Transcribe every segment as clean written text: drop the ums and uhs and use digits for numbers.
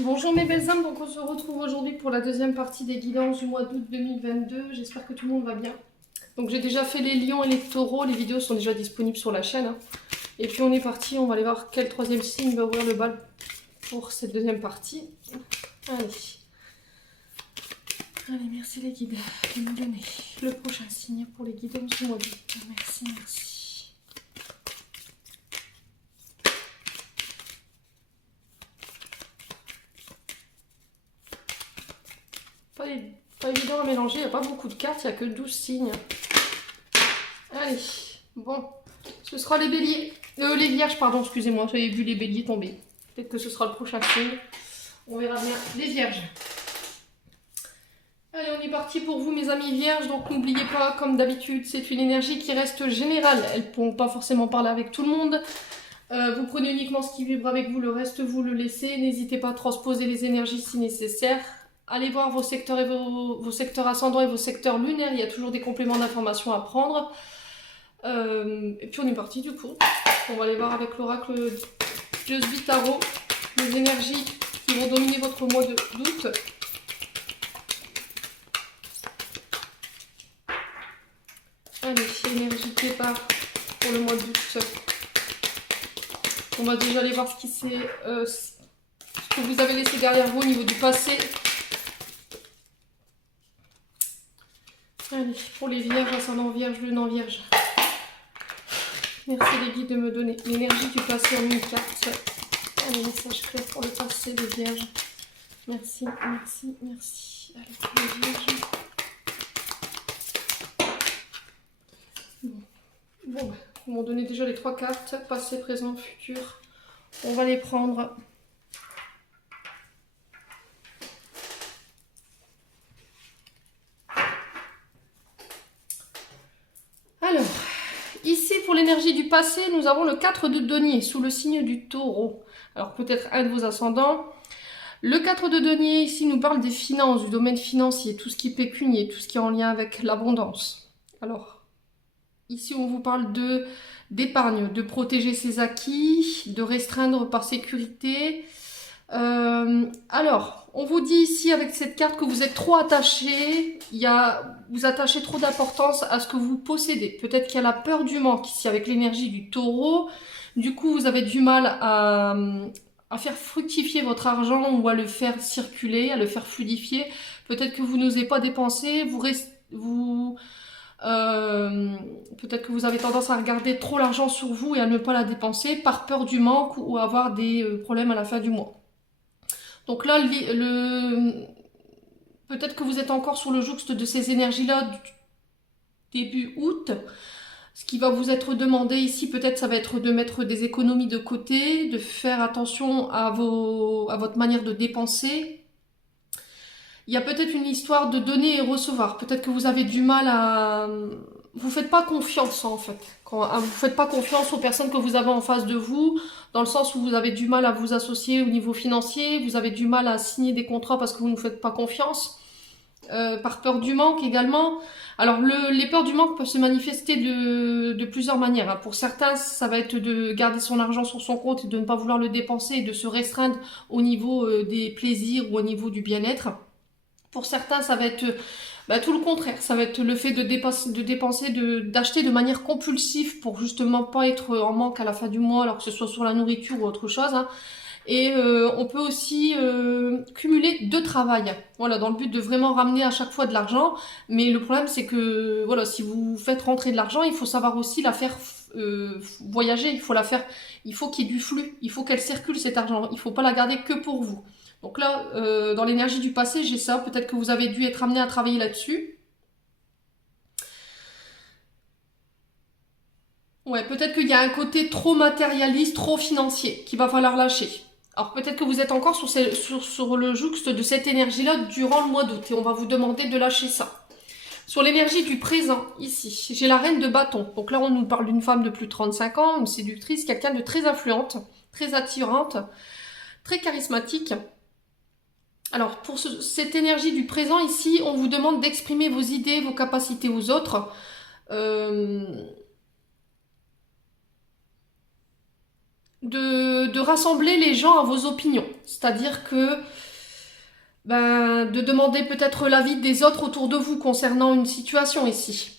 Bonjour mes belles âmes, donc on se retrouve aujourd'hui pour la deuxième partie des guidances du mois d'août 2022. J'espère que tout le monde va bien. Donc j'ai déjà fait les lions et les taureaux, les vidéos sont déjà disponibles sur la chaîne. Et puis on est parti, on va aller voir quel troisième signe va ouvrir le bal pour cette deuxième partie. Allez. Allez, merci les guides de nous donner le prochain signe pour les guidances du mois d'août. Merci, merci. Pas évident à mélanger, il n'y a pas beaucoup de cartes, il n'y a que 12 signes. Allez, bon, ce sera les béliers, les vierges, pardon, excusez-moi, j'avais vu les béliers tomber. Peut-être que ce sera le prochain signe, on verra bien. Les vierges. Allez, on est parti pour vous mes amis vierges, donc n'oubliez pas, comme d'habitude, c'est une énergie qui reste générale, elles ne pourront pas forcément parler avec tout le monde. Vous prenez uniquement ce qui vibre avec vous, le reste vous le laissez, n'hésitez pas à transposer les énergies si nécessaire. Allez voir vos secteurs, et vos secteurs ascendants et vos secteurs lunaires, il y a toujours des compléments d'informations à prendre. Et puis on est parti du coup. On va aller voir avec l'oracle Josby Tarot les énergies qui vont dominer votre mois d'août. Allez, énergie de départ pour le mois d'août. On va déjà aller voir ce que vous avez laissé derrière vous au niveau du passé. Allez, pour les vierges, ascendant vierge, lune en vierge. Merci les guides de me donner l'énergie du passé en une carte. Allez, message clair pour le passé, les vierges. Merci, merci, merci. Allez, pour les vierges. Bon, ils m'ont donné déjà les 3 cartes, passé, présent, futur. On va les prendre. Alors, ici pour l'énergie du passé, nous avons le 4 de denier sous le signe du taureau. Alors peut-être un de vos ascendants. Le 4 de denier ici nous parle des finances, du domaine financier, tout ce qui est pécunier, tout ce qui est en lien avec l'abondance. Alors, ici on vous parle d'épargne, de protéger ses acquis, de restreindre par sécurité. Alors, on vous dit ici avec cette carte que vous êtes trop attaché, vous attachez trop d'importance à ce que vous possédez. Peut-être qu'il y a la peur du manque ici avec l'énergie du taureau. Du coup, vous avez du mal à faire fructifier votre argent ou à le faire circuler, à le faire fluidifier. Peut-être que vous n'osez pas dépenser, peut-être que vous avez tendance à regarder trop l'argent sur vous et à ne pas la dépenser par peur du manque ou avoir des problèmes à la fin du mois. Donc là, peut-être que vous êtes encore sur le jouxte de ces énergies-là du début août. Ce qui va vous être demandé ici, peut-être, ça va être de mettre des économies de côté, de faire attention à votre manière de dépenser. Il y a peut-être une histoire de donner et recevoir. Peut-être que vous avez du mal à... Vous ne faites pas confiance, en fait. Vous ne faites pas confiance aux personnes que vous avez en face de vous, dans le sens où vous avez du mal à vous associer au niveau financier, vous avez du mal à signer des contrats parce que vous ne faites pas confiance, par peur du manque également. Alors, les peurs du manque peuvent se manifester de plusieurs manières, hein. Pour certains, ça va être de garder son argent sur son compte et de ne pas vouloir le dépenser et de se restreindre au niveau des plaisirs ou au niveau du bien-être. Pour certains, ça va être tout le contraire. Ça va être le fait de dépenser, d'acheter de manière compulsive pour justement pas être en manque à la fin du mois, alors que ce soit sur la nourriture ou autre chose, hein. Et on peut aussi cumuler 2 travails, voilà, dans le but de vraiment ramener à chaque fois de l'argent. Mais le problème, c'est que voilà, si vous faites rentrer de l'argent, il faut savoir aussi la faire voyager. Il faut qu'il y ait du flux. Il faut qu'elle circule cet argent. Il ne faut pas la garder que pour vous. Donc là, dans l'énergie du passé, j'ai ça. Peut-être que vous avez dû être amené à travailler là-dessus. Ouais, peut-être qu'il y a un côté trop matérialiste, trop financier, qu'il va falloir lâcher. Alors peut-être que vous êtes encore sur le jouxte de cette énergie-là durant le mois d'août et on va vous demander de lâcher ça. Sur l'énergie du présent, ici, j'ai la reine de bâton. Donc là, on nous parle d'une femme de plus de 35 ans, une séductrice, quelqu'un de très influente, très attirante, très charismatique. Alors, pour cette énergie du présent, ici, on vous demande d'exprimer vos idées, vos capacités aux autres. De rassembler les gens à vos opinions. c'est-à-dire que de demander peut-être l'avis des autres autour de vous concernant une situation ici.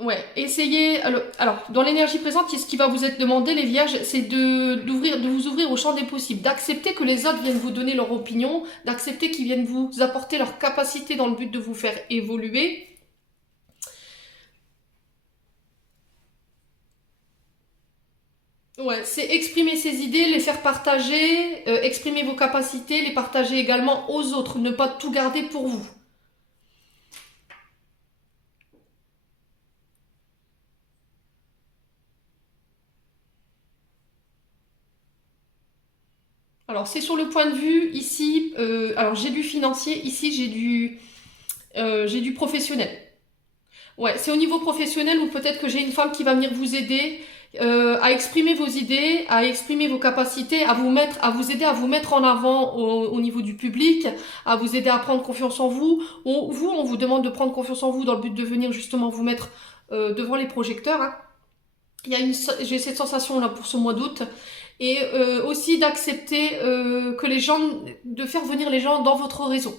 Ouais, essayez. Alors, dans l'énergie présente, ce qui va vous être demandé, les vierges, c'est de vous ouvrir au champ des possibles, d'accepter que les autres viennent vous donner leur opinion, d'accepter qu'ils viennent vous apporter leur capacité dans le but de vous faire évoluer. Ouais, c'est exprimer ses idées, les faire partager, exprimer vos capacités, les partager également aux autres, ne pas tout garder pour vous. Alors, c'est sur le point de vue, ici, alors j'ai du financier, ici j'ai du professionnel. Ouais, c'est au niveau professionnel ou peut-être que j'ai une femme qui va venir vous aider à exprimer vos idées, à exprimer vos capacités, à vous aider à vous mettre en avant au niveau du public, à vous aider à prendre confiance en vous. On vous demande de prendre confiance en vous dans le but de venir justement vous mettre devant les projecteurs, hein. J'ai cette sensation là pour ce mois d'août et aussi d'accepter que de faire venir les gens dans votre réseau.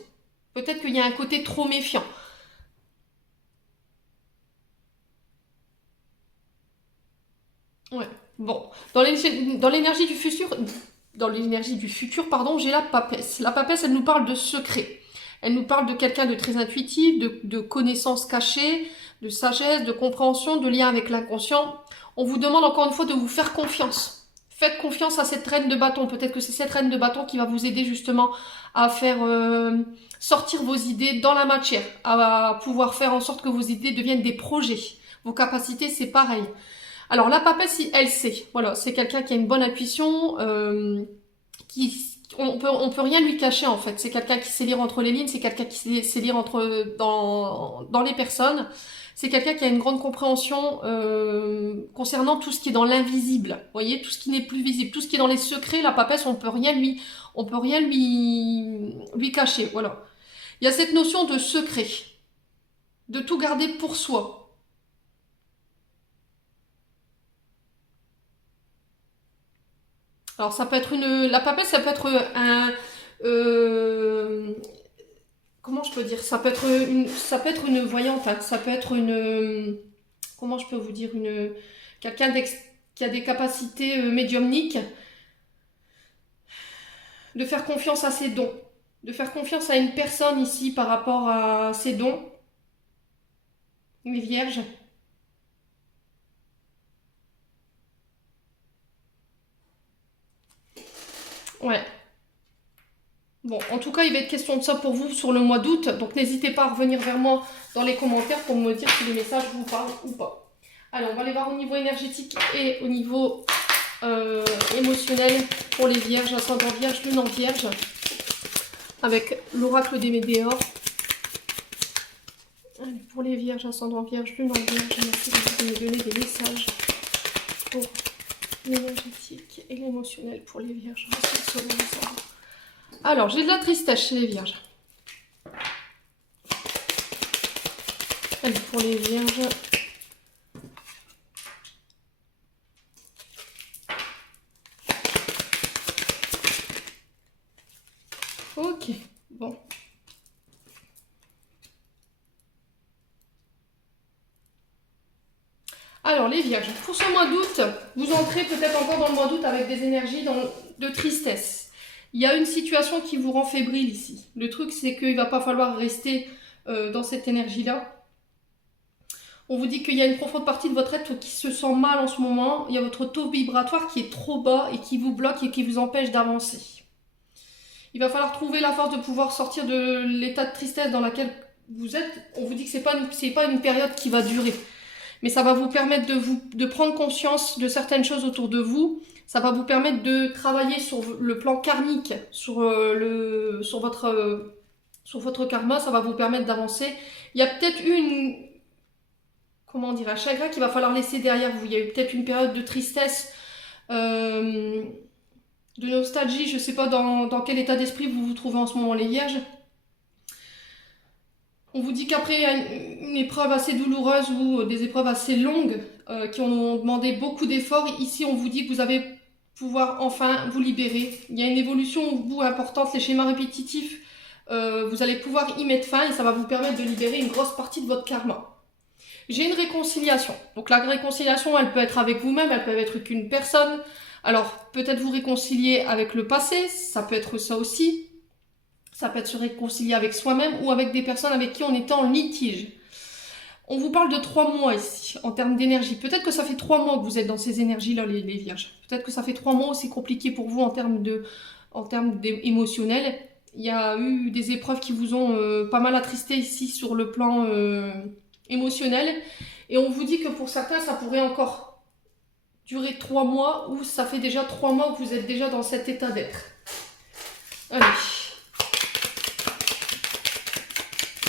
Peut-être qu'il y a un côté trop méfiant. Ouais. Bon, dans l'énergie du futur, pardon, j'ai la papesse. La papesse, elle nous parle de secret. Elle nous parle de quelqu'un de très intuitif, de connaissances cachées, de sagesse, de compréhension, de lien avec l'inconscient. On vous demande encore une fois de vous faire confiance. Faites confiance à cette reine de bâton. Peut-être que c'est cette reine de bâton qui va vous aider justement à faire sortir vos idées dans la matière, à pouvoir faire en sorte que vos idées deviennent des projets. Vos capacités, c'est pareil. Alors la papesse, elle sait. Voilà, c'est quelqu'un qui a une bonne intuition, on peut rien lui cacher en fait. C'est quelqu'un qui sait lire entre les lignes, c'est quelqu'un qui sait lire dans les personnes. C'est quelqu'un qui a une grande compréhension concernant tout ce qui est dans l'invisible. Vous voyez, tout ce qui n'est plus visible, tout ce qui est dans les secrets. La papesse, on peut rien lui cacher. Voilà. Il y a cette notion de secret, de tout garder pour soi. Alors ça peut être la papesse, ça peut être euh, comment je peux dire, ça peut être une voyante, hein. Ça peut être comment je peux vous dire, quelqu'un qui a des capacités médiumniques, de faire confiance à ses dons, de faire confiance à une personne ici par rapport à ses dons, les vierges. Ouais. Bon, en tout cas, il va être question de ça pour vous sur le mois d'août. Donc, n'hésitez pas à revenir vers moi dans les commentaires pour me dire si les messages vous parlent ou pas. Alors, on va aller voir au niveau énergétique et au niveau émotionnel pour les vierges, ascendant vierge, lune en vierge, avec l'oracle des Médéors. Allez, pour les vierges, ascendant vierge, lune en vierge, merci de me donner des messages pour l'énergétique et l'émotionnel pour les vierges. Alors, j'ai de la tristesse chez les vierges. Allez, pour les vierges. Ok, bon. Alors, les vierges, pour ce mois d'août, vous entrez peut-être encore dans le mois d'août avec des énergies de tristesse. Il y a une situation qui vous rend fébrile ici. Le truc, c'est qu'il ne va pas falloir rester dans cette énergie-là. On vous dit qu'il y a une profonde partie de votre être qui se sent mal en ce moment. Il y a votre taux vibratoire qui est trop bas et qui vous bloque et qui vous empêche d'avancer. Il va falloir trouver la force de pouvoir sortir de l'état de tristesse dans lequel vous êtes. On vous dit que ce n'est pas une période qui va durer. Mais ça va vous permettre de prendre conscience de certaines choses autour de vous. Ça va vous permettre de travailler sur le plan karmique, sur votre karma. Ça va vous permettre d'avancer. Il y a peut-être un chagrin qu'il va falloir laisser derrière vous. Il y a eu peut-être une période de tristesse, de nostalgie. Je ne sais pas dans quel état d'esprit vous vous trouvez en ce moment, les vierges. On vous dit qu'après une épreuve assez douloureuse ou des épreuves assez longues qui ont demandé beaucoup d'efforts, ici on vous dit que vous avez pouvoir enfin vous libérer. Il y a une évolution au bout importante, les schémas répétitifs, vous allez pouvoir y mettre fin et ça va vous permettre de libérer une grosse partie de votre karma. J'ai une réconciliation. Donc la réconciliation, elle peut être avec vous-même, elle peut être qu'une personne. Alors peut-être vous réconcilier avec le passé, ça peut être ça aussi. Ça peut être se réconcilier avec soi-même ou avec des personnes avec qui on était en litige. On vous parle de 3 mois ici, en termes d'énergie. Peut-être que ça fait 3 mois que vous êtes dans ces énergies-là, les vierges. Peut-être que ça fait 3 mois où c'est compliqué pour vous en termes émotionnels. Il y a eu des épreuves qui vous ont pas mal attristé ici sur le plan émotionnel. Et on vous dit que pour certains, ça pourrait encore durer 3 mois ou ça fait déjà 3 mois que vous êtes déjà dans cet état d'être. Allez.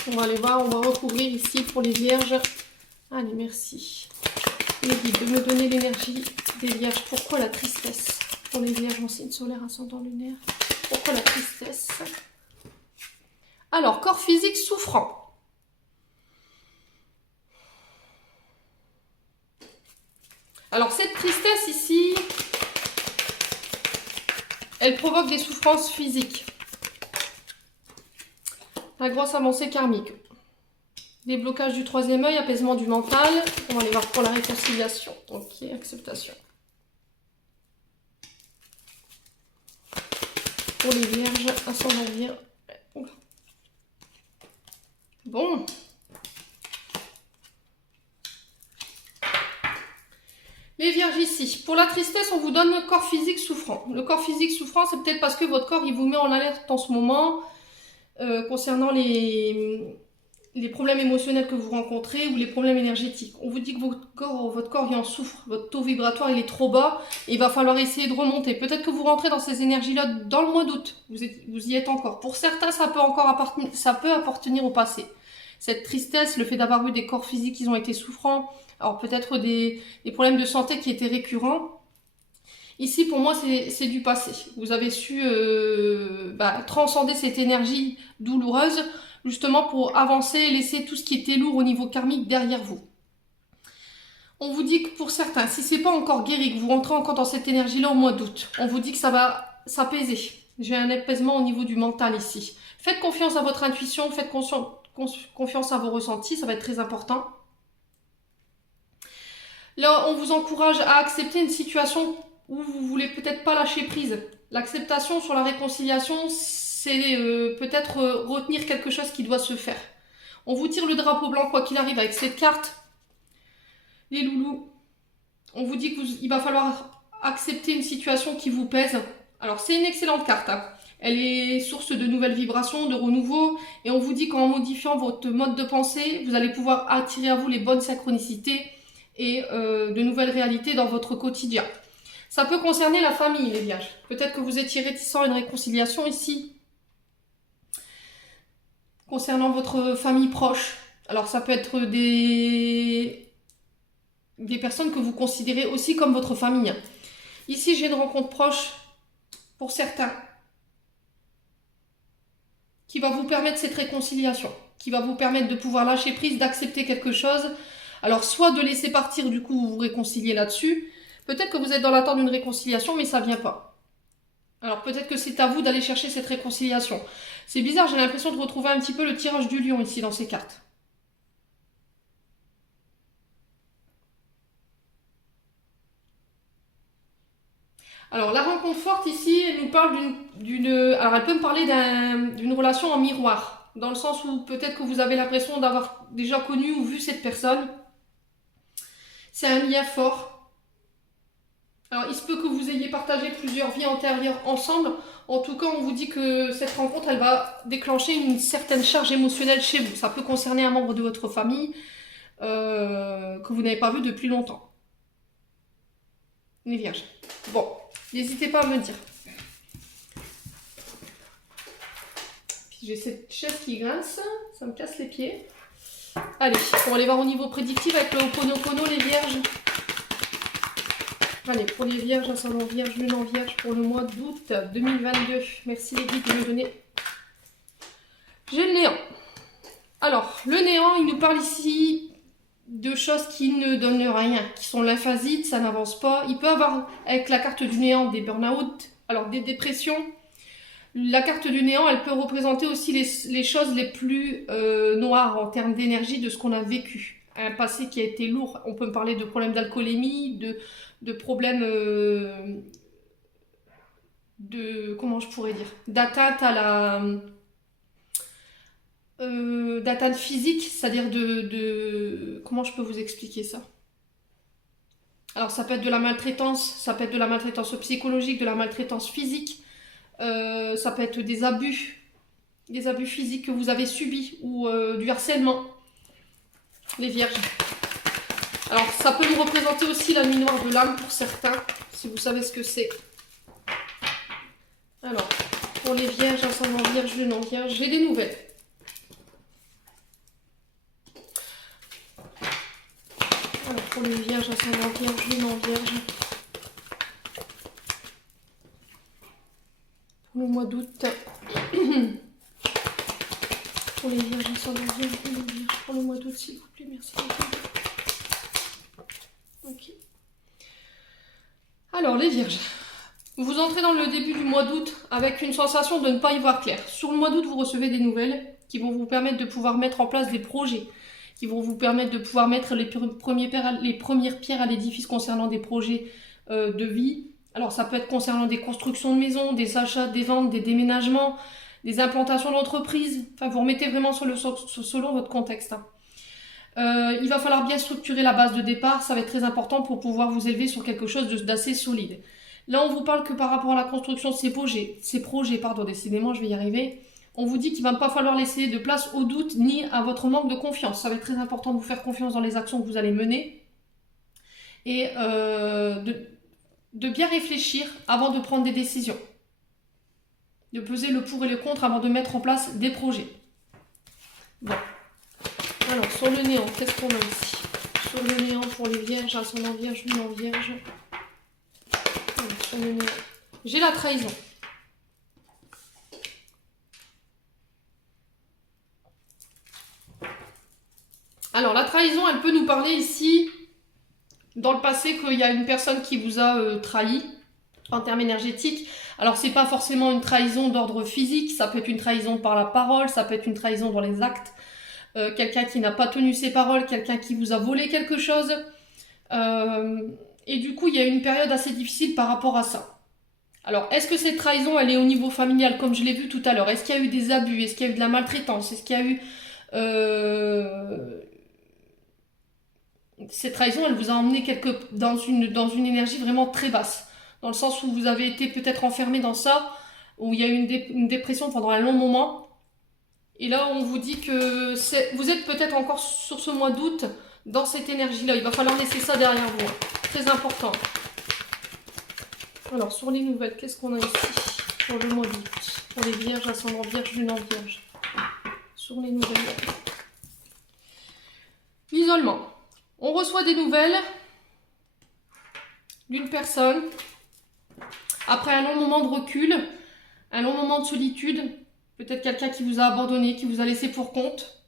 On va aller voir, on va recouvrir ici pour les vierges. Allez, merci. Les guides de me donner l'énergie des vierges. Pourquoi la tristesse? Pour les vierges en signe solaire, ascendant lunaire. Pourquoi la tristesse? Alors, corps physique souffrant. Alors, cette tristesse ici, elle provoque des souffrances physiques. La grosse avancée karmique. Déblocage du 3e œil, apaisement du mental. On va aller voir pour la réconciliation. Ok, acceptation. Pour les vierges, ascendant vierge. Bon. Les vierges ici. Pour la tristesse, on vous donne le corps physique souffrant. Le corps physique souffrant, c'est peut-être parce que votre corps, il vous met en alerte en ce moment. Concernant les problèmes émotionnels que vous rencontrez ou les problèmes énergétiques. On vous dit que votre corps il en souffre, votre taux vibratoire il est trop bas et il va falloir essayer de remonter. Peut-être que vous rentrez dans ces énergies-là dans le mois d'août, vous y êtes encore. Pour certains, ça peut appartenir au passé. Cette tristesse, le fait d'avoir eu des corps physiques qui ont été souffrants, alors peut-être des problèmes de santé qui étaient récurrents. Ici, pour moi, c'est du passé. Vous avez su transcender cette énergie douloureuse, justement pour avancer et laisser tout ce qui était lourd au niveau karmique derrière vous. On vous dit que pour certains, si c'est pas encore guéri, que vous rentrez encore dans cette énergie-là au mois d'août, on vous dit que ça va s'apaiser. J'ai un apaisement au niveau du mental ici. Faites confiance à votre intuition, faites confiance à vos ressentis, ça va être très important. Là, on vous encourage à accepter une situation où vous voulez peut-être pas lâcher prise. L'acceptation sur la réconciliation, c'est peut-être retenir quelque chose qui doit se faire. On vous tire le drapeau blanc quoi qu'il arrive avec cette carte. Les loulous, on vous dit qu'il va falloir accepter une situation qui vous pèse. Alors c'est une excellente carte, hein. Elle est source de nouvelles vibrations, de renouveau. Et on vous dit qu'en modifiant votre mode de pensée, vous allez pouvoir attirer à vous les bonnes synchronicités et de nouvelles réalités dans votre quotidien. Ça peut concerner la famille, les vierges. Peut-être que vous étiez réticent à une réconciliation ici. Concernant votre famille proche. Alors ça peut être des personnes que vous considérez aussi comme votre famille. Ici, j'ai une rencontre proche pour certains qui va vous permettre cette réconciliation, qui va vous permettre de pouvoir lâcher prise, d'accepter quelque chose. Alors soit de laisser partir, du coup vous vous réconciliez là-dessus. Peut-être que vous êtes dans l'attente d'une réconciliation, mais ça ne vient pas. Alors peut-être que c'est à vous d'aller chercher cette réconciliation. C'est bizarre, j'ai l'impression de retrouver un petit peu le tirage du lion ici dans ces cartes. Alors la rencontre forte ici, elle nous parle alors elle peut me parler d'une relation en miroir. Dans le sens où peut-être que vous avez l'impression d'avoir déjà connu ou vu cette personne. C'est un lien fort. Alors, il se peut que vous ayez partagé plusieurs vies antérieures ensemble. En tout cas, on vous dit que cette rencontre, elle va déclencher une certaine charge émotionnelle chez vous. Ça peut concerner un membre de votre famille que vous n'avez pas vu depuis longtemps. Les vierges. Bon, n'hésitez pas à me dire. Puis j'ai cette chaise qui grince, ça me casse les pieds. Allez, on va aller voir au niveau prédictif avec le Ho'oponopono, les vierges. Allez, pour les vierges, ascendant vierge, lune en vierge pour le mois d'août 2022. Merci les guides de me donner. J'ai le néant. Alors, le néant, il nous parle ici de choses qui ne donnent rien, qui sont lymphasites, ça n'avance pas. Il peut avoir, avec la carte du néant, des burn-out, alors des dépressions. La carte du néant, elle peut représenter aussi les choses les plus noires en termes d'énergie de ce qu'on a vécu. Un passé qui a été lourd. On peut me parler de problèmes d'alcoolémie, de problèmes comment je pourrais dire, d'atteinte à la d'atteinte physique, c'est-à-dire comment je peux vous expliquer ça? Alors ça peut être de la maltraitance, ça peut être de la maltraitance psychologique, de la maltraitance physique, ça peut être des abus physiques que vous avez subis ou du harcèlement, les vierges. Alors ça peut nous représenter aussi la nuit noire de l'âme pour certains, si vous savez ce que c'est. Alors, pour les vierges, ascendant vierge, lune en vierge, j'ai des nouvelles. Alors, pour les vierges, ascendant vierge, lune en vierge. Pour le mois d'août. Pour les vierges, ascendant vierge, lune en vierge. Pour le mois d'août, s'il vous plaît, merci. Ok. Alors, les vierges. Vous entrez dans le début du mois d'août avec une sensation de ne pas y voir clair. Sur le mois d'août, vous recevez des nouvelles qui vont vous permettre de pouvoir mettre en place des projets, qui vont vous permettre de pouvoir mettre les premières pierres à l'édifice concernant des projets de vie. Alors ça peut être concernant des constructions de maisons, des achats, des ventes, des déménagements, des implantations d'entreprises. Enfin, vous remettez vraiment selon votre contexte. Il va falloir bien structurer la base de départ, ça va être très important pour pouvoir vous élever sur quelque chose d'assez solide. Là, on vous parle que par rapport à la construction de ces projets, décidément, je vais y arriver. On vous dit qu'il ne va pas falloir laisser de place au doute ni à votre manque de confiance. Ça va être très important de vous faire confiance dans les actions que vous allez mener et de bien réfléchir avant de prendre des décisions. De peser le pour et le contre avant de mettre en place des projets. Bon. Alors, sur le néant, qu'est-ce qu'on a ici? Sur le néant pour les vierges, ascendant vierge, lune en vierge. J'ai la trahison. Alors la trahison, elle peut nous parler ici, dans le passé, qu'il y a une personne qui vous a trahi, en termes énergétiques. Alors c'est pas forcément une trahison d'ordre physique, ça peut être une trahison par la parole, ça peut être une trahison dans les actes. Quelqu'un qui n'a pas tenu ses paroles, quelqu'un qui vous a volé quelque chose. Et du coup, il y a une période assez difficile par rapport à ça. Alors, est-ce que cette trahison, elle est au niveau familial, comme je l'ai vu tout à l'heure? Est-ce qu'il y a eu des abus? Est-ce qu'il y a eu de la maltraitance? Est-ce qu'il y a eu... Cette trahison, elle vous a emmené dans une énergie vraiment très basse. Dans le sens où vous avez été peut-être enfermé dans ça, où il y a eu une dépression pendant un long moment. Et là, on vous dit que vous êtes peut-être encore sur ce mois d'août, dans cette énergie-là. Il va falloir laisser ça derrière vous. Très important. Alors, sur les nouvelles, qu'est-ce qu'on a ici pour le mois d'août? Pour les vierges, ascendant vierge, lune en vierge. Sur les nouvelles. L'isolement. On reçoit des nouvelles d'une personne après un long moment de recul, un long moment de solitude, peut-être quelqu'un qui vous a abandonné, qui vous a laissé pour compte.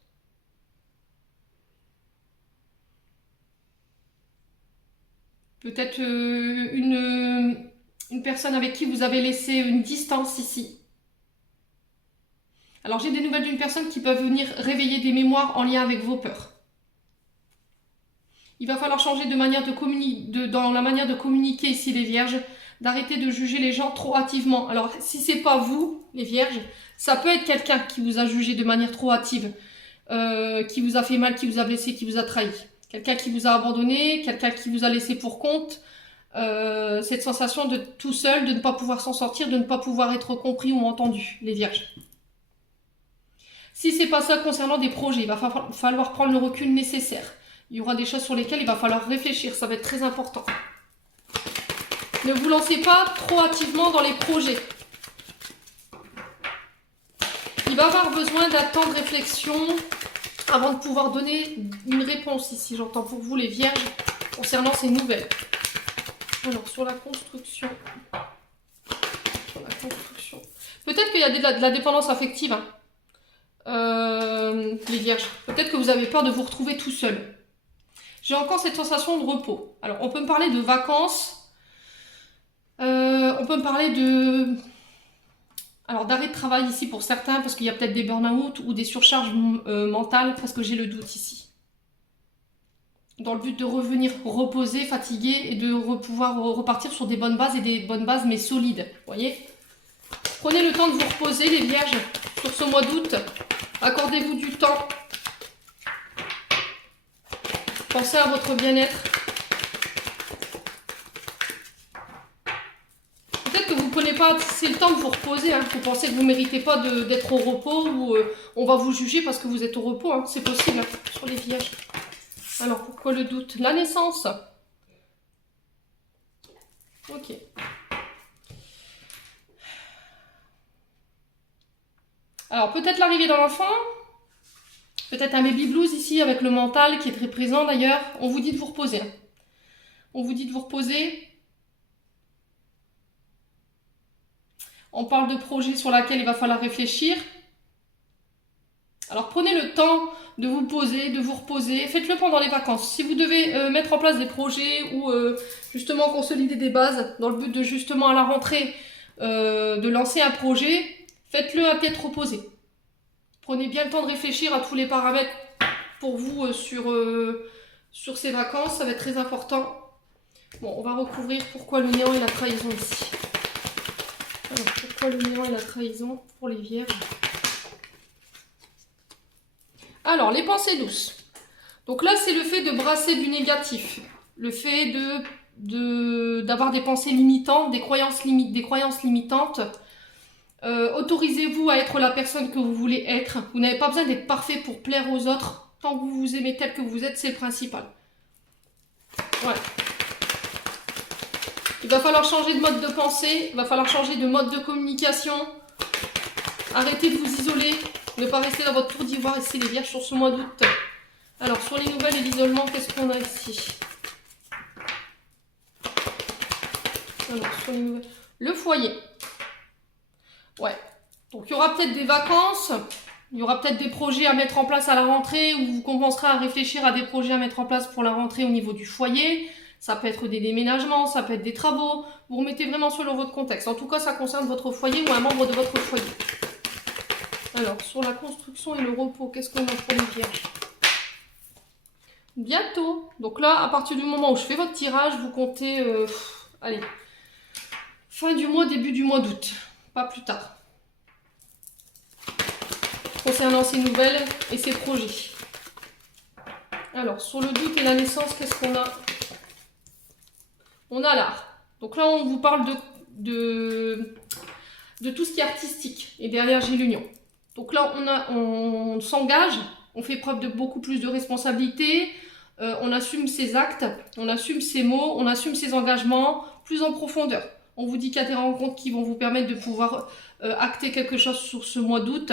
Peut-être une personne avec qui vous avez laissé une distance ici. Alors j'ai des nouvelles d'une personne qui peut venir réveiller des mémoires en lien avec vos peurs. Il va falloir changer dans la manière de communiquer ici les vierges, d'arrêter de juger les gens trop hâtivement. Alors si c'est pas vous, les vierges, ça peut être quelqu'un qui vous a jugé de manière trop hâtive, qui vous a fait mal, qui vous a blessé, qui vous a trahi. Quelqu'un qui vous a abandonné, quelqu'un qui vous a laissé pour compte. Cette sensation de tout seul, de ne pas pouvoir s'en sortir, de ne pas pouvoir être compris ou entendu, les vierges. Si c'est pas ça concernant des projets, il va falloir prendre le recul nécessaire. Il y aura des choses sur lesquelles il va falloir réfléchir, ça va être très important. Ne vous lancez pas trop hâtivement dans les projets. Il va avoir besoin d'un temps de réflexion avant de pouvoir donner une réponse ici. J'entends pour vous les vierges concernant ces nouvelles. Alors, sur la construction. Peut-être qu'il y a de la dépendance affective. Les vierges. Peut-être que vous avez peur de vous retrouver tout seul. j'ai encore cette sensation de repos. Alors, on peut me parler de vacances, on peut me parler de... Alors, d'arrêt de travail ici pour certains, parce qu'il y a peut-être des burn-out ou des surcharges mentales, parce que j'ai le doute ici. Dans le but de revenir reposer, fatigué, et de pouvoir repartir sur des bonnes bases, et des bonnes bases, mais solides. Vous voyez? Prenez le temps de vous reposer, les vierges, sur ce mois d'août. Accordez-vous du temps. Pensez à votre bien-être. Peut-être que vous ne prenez pas assez le temps de vous reposer. Hein. Vous pensez que vous ne méritez pas d'être au repos ou on va vous juger parce que vous êtes au repos. Hein. C'est possible hein, sur les vierges. Alors, pourquoi le doute? La naissance. Ok. Alors, peut-être l'arrivée dans l'enfant. Peut-être un baby blues ici avec le mental qui est très présent d'ailleurs. On vous dit de vous reposer. Hein. On vous dit de vous reposer. On parle de projets sur lesquels il va falloir réfléchir. Alors prenez le temps de vous poser, de vous reposer. Faites-le pendant les vacances. Si vous devez mettre en place des projets ou justement consolider des bases dans le but de justement à la rentrée de lancer un projet, faites-le à tête reposée. Prenez bien le temps de réfléchir à tous les paramètres pour vous sur ces vacances. Ça va être très important. Bon, on va recouvrir pourquoi le néant et la trahison ici. Alors, pourquoi le néant et la trahison pour les vierges? Alors, les pensées douces. Donc là, c'est le fait de brasser du négatif. Le fait d'avoir des pensées limitantes, des croyances limitantes. Autorisez-vous à être la personne que vous voulez être. Vous n'avez pas besoin d'être parfait pour plaire aux autres. Tant que vous vous aimez tel que vous êtes, c'est le principal. Ouais. Il va falloir changer de mode de pensée. Il va falloir changer de mode de communication. Arrêtez de vous isoler. Ne pas rester dans votre tour d'ivoire ici les vierges sur ce mois d'août. Alors sur les nouvelles et l'isolement, qu'est-ce qu'on a ici? Alors sur les nouvelles. Le foyer. Ouais. Donc il y aura peut-être des vacances. Il y aura peut-être des projets à mettre en place à la rentrée où vous commencerez à réfléchir à des projets à mettre en place pour la rentrée au niveau du foyer. Ça peut être des déménagements, ça peut être des travaux. Vous remettez vraiment selon votre contexte. En tout cas, ça concerne votre foyer ou un membre de votre foyer. Alors, sur la construction et le repos, qu'est-ce qu'on a pour les vierges? Bientôt. Donc là, à partir du moment où je fais votre tirage, vous comptez, allez, fin du mois, début du mois d'août. Pas plus tard. Concernant ces nouvelles et ces projets. Alors, sur le doute et la naissance, qu'est-ce qu'on a? On a l'art. Donc là, on vous parle de tout ce qui est artistique. Et derrière, j'ai l'union. Donc là, on s'engage, on fait preuve de beaucoup plus de responsabilité, on assume ses actes, on assume ses mots, on assume ses engagements plus en profondeur. On vous dit qu'il y a des rencontres qui vont vous permettre de pouvoir acter quelque chose sur ce mois d'août.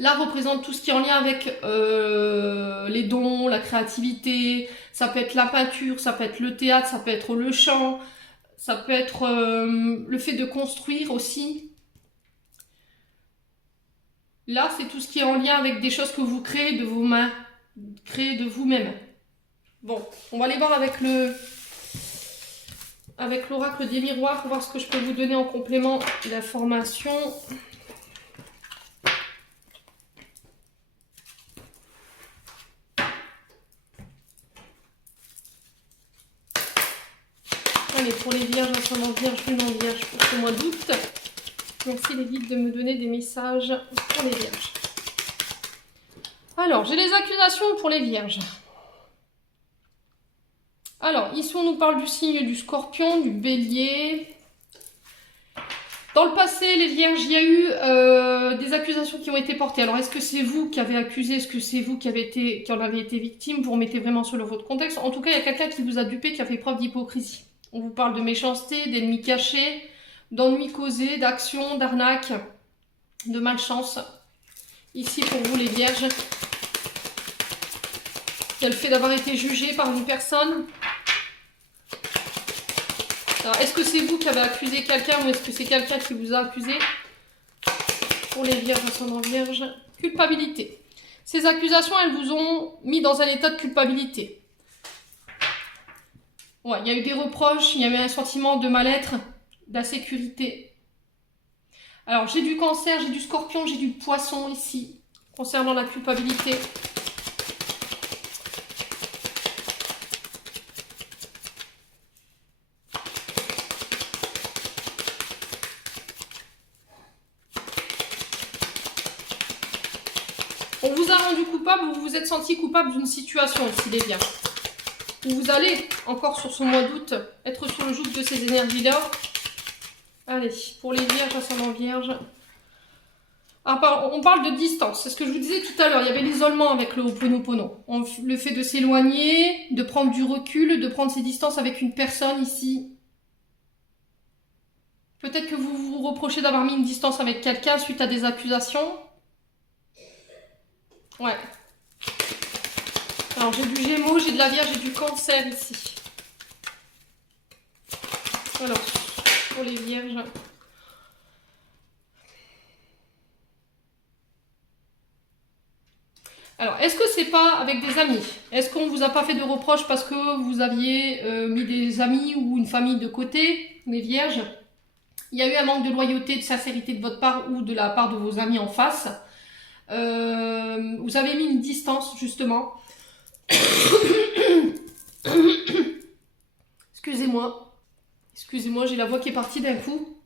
L'art représente tout ce qui est en lien avec les dons, la créativité, ça peut être la peinture, ça peut être le théâtre, ça peut être le chant, ça peut être le fait de construire aussi. Là, c'est tout ce qui est en lien avec des choses que vous créez de vos mains, créez de vous-même. Bon, on va aller voir avec l'oracle des miroirs pour voir ce que je peux vous donner en complément d'informations. Allez, pour les vierges, ascendant vierge, lune en vierge pour ce mois d'août. Merci les guides de me donner des messages pour les vierges. Alors, j'ai les accusations pour les vierges. Alors, ici on nous parle du signe du scorpion, du bélier. Dans le passé, les vierges, il y a eu des accusations qui ont été portées. Alors, est-ce que c'est vous qui avez accusé? Est-ce que c'est vous qui en avez été victime? Vous remettez vraiment selon votre contexte. En tout cas, il y a quelqu'un qui vous a dupé, qui a fait preuve d'hypocrisie. On vous parle de méchanceté, d'ennemis cachés, d'ennuis causés, d'actions, d'arnaques, de malchance. Ici, pour vous, les vierges, il y a le fait d'avoir été jugé par une personne. Alors, est-ce que c'est vous qui avez accusé quelqu'un ou est-ce que c'est quelqu'un qui vous a accusé? Pour les vierges, ascendant vierge, culpabilité. Ces accusations, elles vous ont mis dans un état de culpabilité. Ouais, il y a eu des reproches, il y a eu un sentiment de mal-être, d'insécurité. Alors, j'ai du cancer, j'ai du scorpion, j'ai du poisson ici, concernant la culpabilité. On vous a rendu coupable, vous vous êtes senti coupable d'une situation ici, les vierges. Vous allez, encore sur ce mois d'août, être sur le joug de ces énergies-là. Allez, pour les vierges, ascendant vierge. On parle de distance, c'est ce que je vous disais tout à l'heure, il y avait l'isolement avec le Ho'oponopono. Le fait de s'éloigner, de prendre du recul, de prendre ses distances avec une personne ici. Peut-être que vous vous reprochez d'avoir mis une distance avec quelqu'un suite à des accusations. Ouais. Alors j'ai du Gémeaux, j'ai de la Vierge, j'ai du Cancer ici. Alors, pour les Vierges. Alors, est-ce que c'est pas avec des amis? Est-ce qu'on vous a pas fait de reproches parce que vous aviez mis des amis ou une famille de côté, les Vierges? Il y a eu un manque de loyauté, de sincérité de votre part ou de la part de vos amis en face. Vous avez mis une distance, justement. Excusez-moi. Excusez-moi, j'ai la voix qui est partie d'un coup.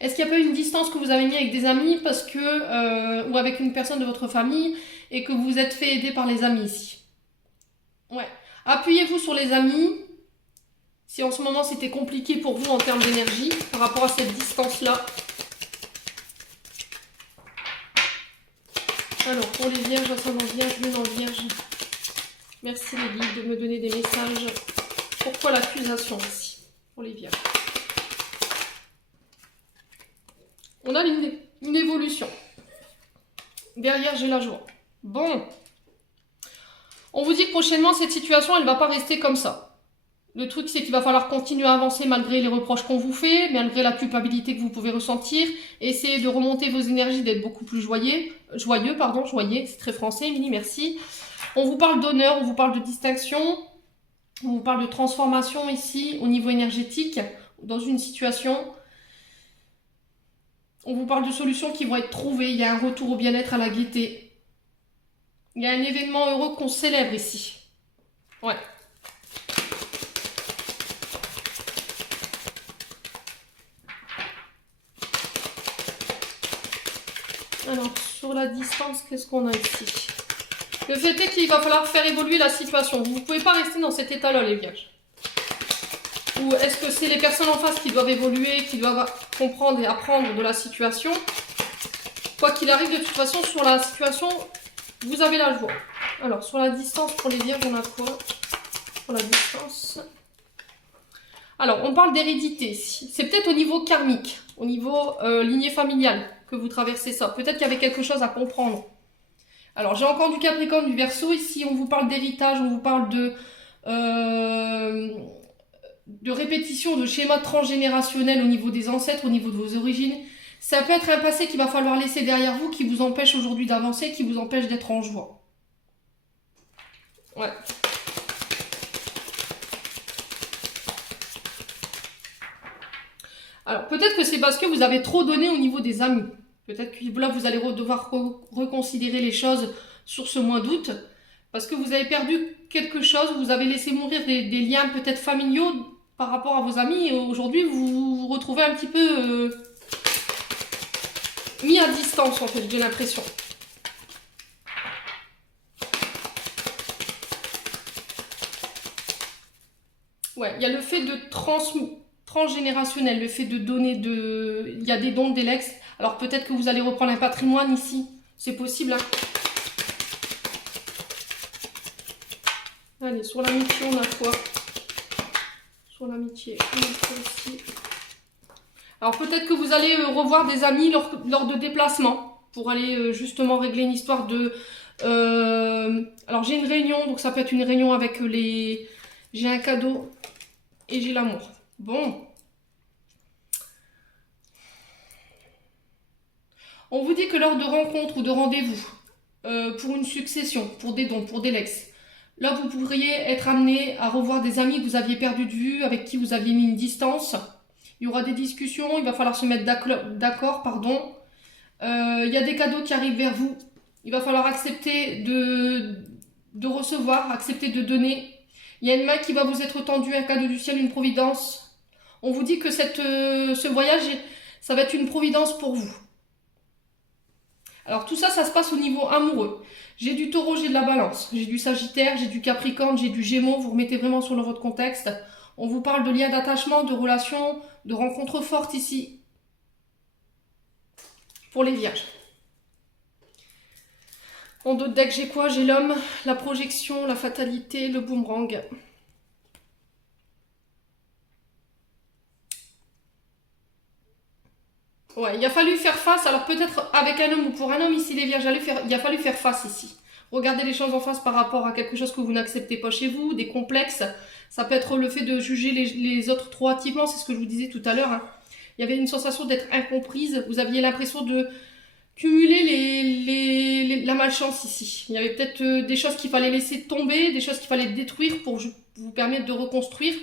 Est-ce qu'il n'y a pas eu une distance que vous avez mis avec des amis parce que ou avec une personne de votre famille et que vous vous êtes fait aider par les amis ici? Ouais. Appuyez-vous sur les amis. Si en ce moment c'était compliqué pour vous en termes d'énergie par rapport à cette distance-là. Alors, pour les vierges, ascendant vierge, lune en vierge. Merci les guides de me donner des messages. Pourquoi l'accusation ici, pour les vierges? On a une évolution. Derrière, j'ai la joie. Bon. On vous dit que prochainement, cette situation, elle ne va pas rester comme ça. Le truc, c'est qu'il va falloir continuer à avancer malgré les reproches qu'on vous fait, malgré la culpabilité que vous pouvez ressentir. Essayez de remonter vos énergies, d'être beaucoup plus joyeux, c'est très français, Émilie, merci. On vous parle d'honneur, on vous parle de distinction, on vous parle de transformation ici, au niveau énergétique, dans une situation. On vous parle de solutions qui vont être trouvées, il y a un retour au bien-être, à la gaieté. Il y a un événement heureux qu'on célèbre ici. Ouais. Alors, sur la distance, qu'est-ce qu'on a ici? Le fait est qu'il va falloir faire évoluer la situation. Vous ne pouvez pas rester dans cet état-là, les vierges. Ou est-ce que c'est les personnes en face qui doivent évoluer, qui doivent comprendre et apprendre de la situation? Quoi qu'il arrive, de toute façon, sur la situation, vous avez la joie. Alors, sur la distance, pour les vierges, on a quoi? Pour la distance. Alors, on parle d'hérédité. C'est peut-être au niveau karmique, au niveau lignée familiale que vous traversez ça. Peut-être qu'il y avait quelque chose à comprendre. Alors, j'ai encore du Capricorne, du Verseau. Ici, on vous parle d'héritage, on vous parle de répétition de schémas transgénérationnels au niveau des ancêtres, au niveau de vos origines. Ça peut être un passé qu'il va falloir laisser derrière vous, qui vous empêche aujourd'hui d'avancer, qui vous empêche d'être en joie. Ouais. Alors, peut-être que c'est parce que vous avez trop donné au niveau des amis. Peut-être que là, vous allez devoir reconsidérer les choses sur ce mois d'août. Parce que vous avez perdu quelque chose, vous avez laissé mourir des liens peut-être familiaux par rapport à vos amis. Et aujourd'hui, vous vous retrouvez un petit peu mis à distance, en fait, j'ai l'impression. Ouais, il y a le fait de transgénérationnel, le fait de donner de... Il y a des dons des lex. Alors peut-être que vous allez reprendre un patrimoine ici. C'est possible, hein. Allez, sur l'amitié, on a quoi? Sur l'amitié, on a quoi ici? Alors peut-être que vous allez revoir des amis lors de déplacements. Pour aller justement régler une histoire de... alors j'ai une réunion, donc ça peut être une réunion avec les... J'ai un cadeau et j'ai l'amour. Bon. On vous dit que lors de rencontres ou de rendez-vous, pour une succession, pour des dons, pour des lex, Là, vous pourriez être amené à revoir des amis que vous aviez perdu de vue, avec qui vous aviez mis une distance. Il y aura des discussions, il va falloir se mettre d'accord, pardon. Il y a des cadeaux qui arrivent vers vous. Il va falloir accepter de recevoir, accepter de donner. Il y a une main qui va vous être tendue, un cadeau du ciel, une providence. On vous dit que ce voyage, ça va être une providence pour vous. Alors tout ça, ça se passe au niveau amoureux. J'ai du taureau, j'ai de la balance, j'ai du sagittaire, j'ai du capricorne, j'ai du gémeaux. Vous remettez vraiment sur votre contexte. On vous parle de liens d'attachement, de relations, de rencontres fortes ici. Pour les vierges. En d'autres decks, j'ai quoi? J'ai l'homme, la projection, la fatalité, le boomerang. Ouais, il a fallu faire face, alors peut-être avec un homme ou pour un homme ici les vierges, il a fallu faire face ici. Regardez les choses en face par rapport à quelque chose que vous n'acceptez pas chez vous, des complexes. Ça peut être le fait de juger les autres trop hâtivement, c'est ce que je vous disais tout à l'heure. Hein. Il y avait une sensation d'être incomprise, vous aviez l'impression de cumuler la malchance ici. Il y avait peut-être des choses qu'il fallait laisser tomber, des choses qu'il fallait détruire pour vous permettre de reconstruire.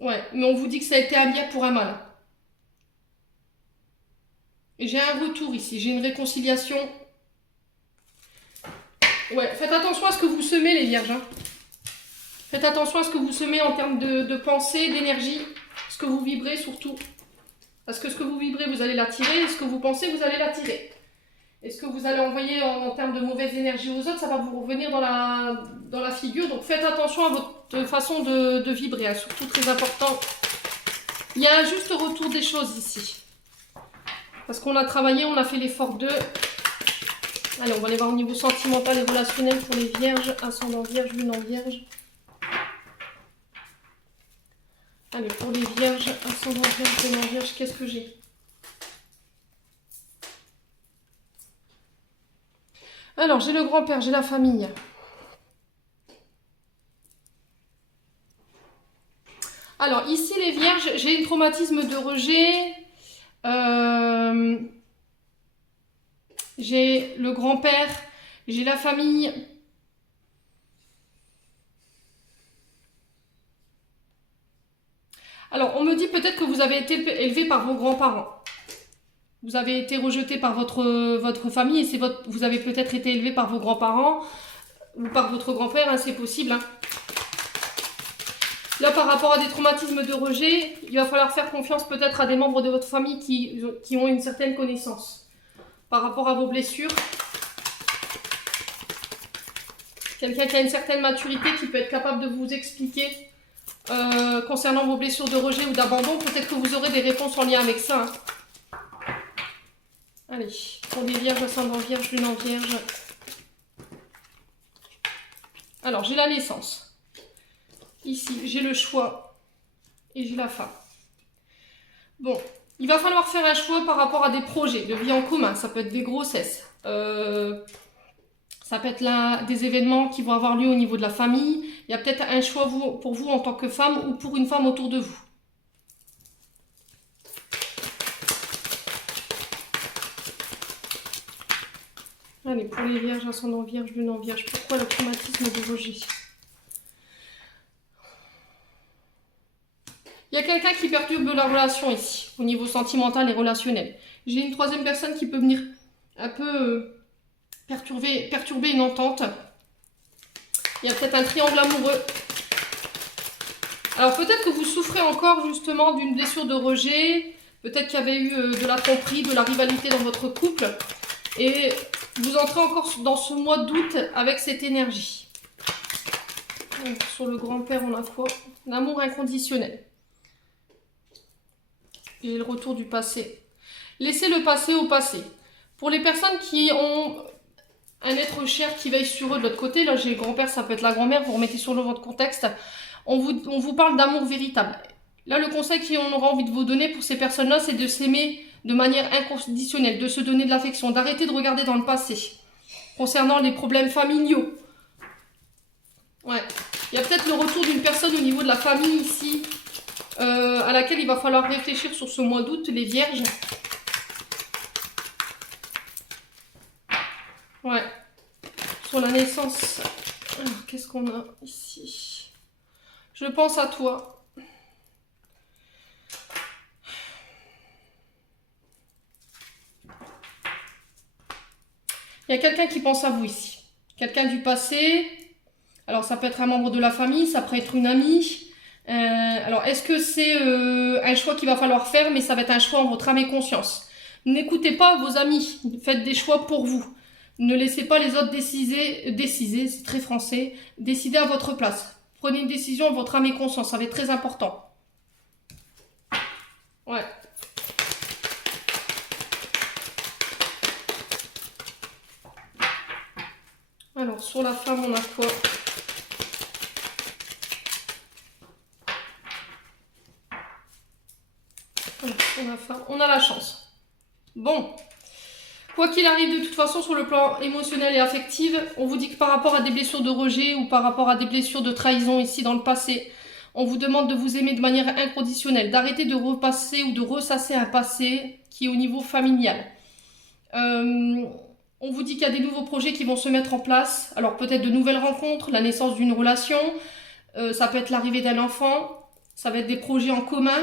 Ouais, mais on vous dit que ça a été un bien pour un mal. Et j'ai un retour ici, j'ai une réconciliation. Ouais, faites attention à ce que vous semez les vierges. Hein. Faites attention à ce que vous semez en termes de pensée, d'énergie, ce que vous vibrez surtout. Parce que ce que vous vibrez, vous allez l'attirer, et ce que vous pensez, vous allez l'attirer. Et ce que vous allez envoyer en termes de mauvaise énergie aux autres, ça va vous revenir dans la figure. Donc faites attention à votre façon de vibrer, hein, surtout très important. Il y a un juste retour des choses ici. Parce qu'on a travaillé, on a fait l'effort de... Allez, on va aller voir au niveau sentimental et relationnel pour les vierges, ascendant vierge, lune en vierge. Allez, pour les vierges, ascendant vierge, lune en vierge, qu'est-ce que j'ai? Alors, j'ai le grand-père, j'ai la famille. Alors, ici, les vierges, j'ai un traumatisme de rejet. J'ai le grand-père, j'ai la famille. Alors, on me dit peut-être que vous avez été élevé par vos grands-parents. Vous avez été rejeté par votre famille et vous avez peut-être été élevé par vos grands-parents ou par votre grand-père, hein, c'est possible. Hein. Là, par rapport à des traumatismes de rejet, il va falloir faire confiance peut-être à des membres de votre famille qui ont une certaine connaissance. Par rapport à vos blessures. Quelqu'un qui a une certaine maturité, qui peut être capable de vous expliquer concernant vos blessures de rejet ou d'abandon. Peut-être que vous aurez des réponses en lien avec ça. Hein. Allez, pour les vierges, ascendant vierge, lune en vierge. Alors, j'ai la naissance. Ici, j'ai le choix et j'ai la fin. Bon, il va falloir faire un choix par rapport à des projets de vie en commun. Ça peut être des grossesses. Ça peut être des événements qui vont avoir lieu au niveau de la famille. Il y a peut-être un choix pour vous en tant que femme ou pour une femme autour de vous. Allez, pour les vierges, ascendant vierge, lune en vierge, pourquoi le traumatisme de rejet? Il y a quelqu'un qui perturbe la relation ici, au niveau sentimental et relationnel. J'ai une troisième personne qui peut venir un peu perturber une entente. Il y a peut-être un triangle amoureux. Alors peut-être que vous souffrez encore justement d'une blessure de rejet. Peut-être qu'il y avait eu de la tromperie, de la rivalité dans votre couple. Et vous entrez encore dans ce mois d'août avec cette énergie. Donc, sur le grand-père, on a quoi? L'amour inconditionnel. Et le retour du passé. Laissez le passé au passé. Pour les personnes qui ont un être cher qui veille sur eux de l'autre côté, là j'ai le grand-père, ça peut être la grand-mère, vous remettez sur votre contexte, on vous parle d'amour véritable. Là le conseil qu'on aura envie de vous donner pour ces personnes-là, c'est de s'aimer de manière inconditionnelle, de se donner de l'affection, d'arrêter de regarder dans le passé. Concernant les problèmes familiaux. Ouais. Il y a peut-être le retour d'une personne au niveau de la famille ici, à laquelle il va falloir réfléchir sur ce mois d'août, les vierges. Ouais. Sur la naissance Alors, qu'est-ce qu'on a ici? Je pense à toi. Il y a quelqu'un qui pense à vous ici. Quelqu'un du passé. Alors, ça peut être un membre de la famille, ça peut être une amie. Alors, est-ce que c'est un choix qu'il va falloir faire, mais ça va être un choix en votre âme et conscience. N'écoutez pas vos amis, faites des choix pour vous. Ne laissez pas les autres décider, c'est très français, décider à votre place. Prenez une décision en votre âme et conscience, ça va être très important. Ouais. Alors, sur la femme, on a quoi? Alors, sur la femme, on a la chance. Bon. Quoi qu'il arrive, de toute façon, sur le plan émotionnel et affectif, on vous dit que par rapport à des blessures de rejet ou par rapport à des blessures de trahison ici dans le passé, on vous demande de vous aimer de manière inconditionnelle, d'arrêter de repasser ou de ressasser un passé qui est au niveau familial. On vous dit qu'il y a des nouveaux projets qui vont se mettre en place. Alors peut-être de nouvelles rencontres, la naissance d'une relation, ça peut être l'arrivée d'un enfant, ça va être des projets en commun.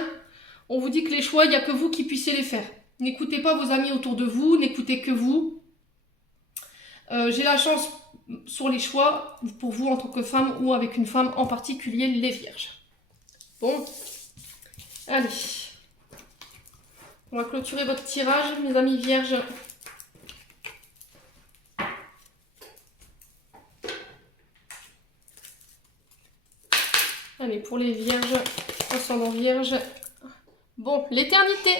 On vous dit que les choix, il n'y a que vous qui puissiez les faire. N'écoutez pas vos amis autour de vous, n'écoutez que vous. J'ai la chance sur les choix, pour vous en tant que femme ou avec une femme en particulier, les vierges. Bon, allez. On va clôturer votre tirage, mes amis vierges. Allez, pour les vierges, ascendant vierge. Bon, l'éternité.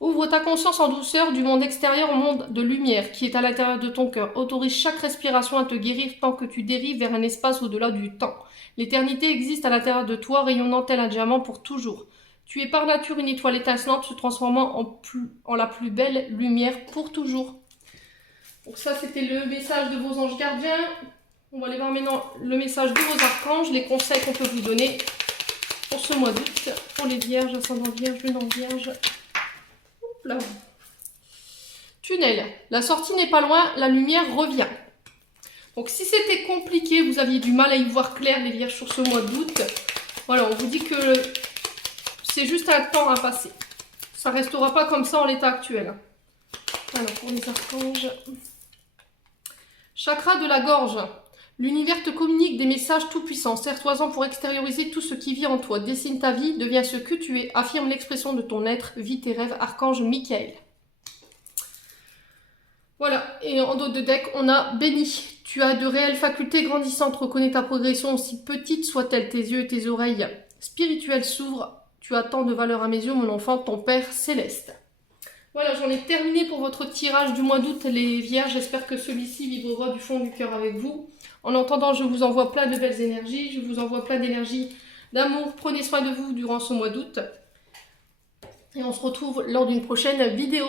Ouvre ta conscience en douceur du monde extérieur au monde de lumière qui est à l'intérieur de ton cœur. Autorise chaque respiration à te guérir tant que tu dérives vers un espace au-delà du temps. L'éternité existe à l'intérieur de toi, rayonnant tel un diamant pour toujours. Tu es par nature une étoile étincelante se transformant en la plus belle lumière pour toujours. Donc ça, c'était le message de vos anges gardiens. On va aller voir maintenant le message de vos archanges, les conseils qu'on peut vous donner pour ce mois d'août. Pour les vierges, ascendant vierge, lune en vierge. Là. Tunnel. La sortie n'est pas loin, la lumière revient. Donc si c'était compliqué, vous aviez du mal à y voir clair les vierges sur ce mois d'août, voilà, on vous dit que c'est juste un temps à passer. Ça ne restera pas comme ça en l'état actuel. Alors pour les archanges. Chakra de la gorge. L'univers te communique des messages tout-puissants. Sers-toi-en pour extérioriser tout ce qui vit en toi. Dessine ta vie, deviens ce que tu es. Affirme l'expression de ton être. Vis tes rêves. Archange Michael. Voilà. Et en dos de deck, on a béni. Tu as de réelles facultés grandissantes. Reconnais ta progression, aussi petite soit-elle. Tes yeux et tes oreilles spirituelles s'ouvrent. Tu as tant de valeur à mes yeux, mon enfant, ton Père céleste. Voilà, j'en ai terminé pour votre tirage du mois d'août, les vierges. J'espère que celui-ci vibrera du fond du cœur avec vous. En attendant, je vous envoie plein de belles énergies. Je vous envoie plein d'énergie, d'amour. Prenez soin de vous durant ce mois d'août. Et on se retrouve lors d'une prochaine vidéo.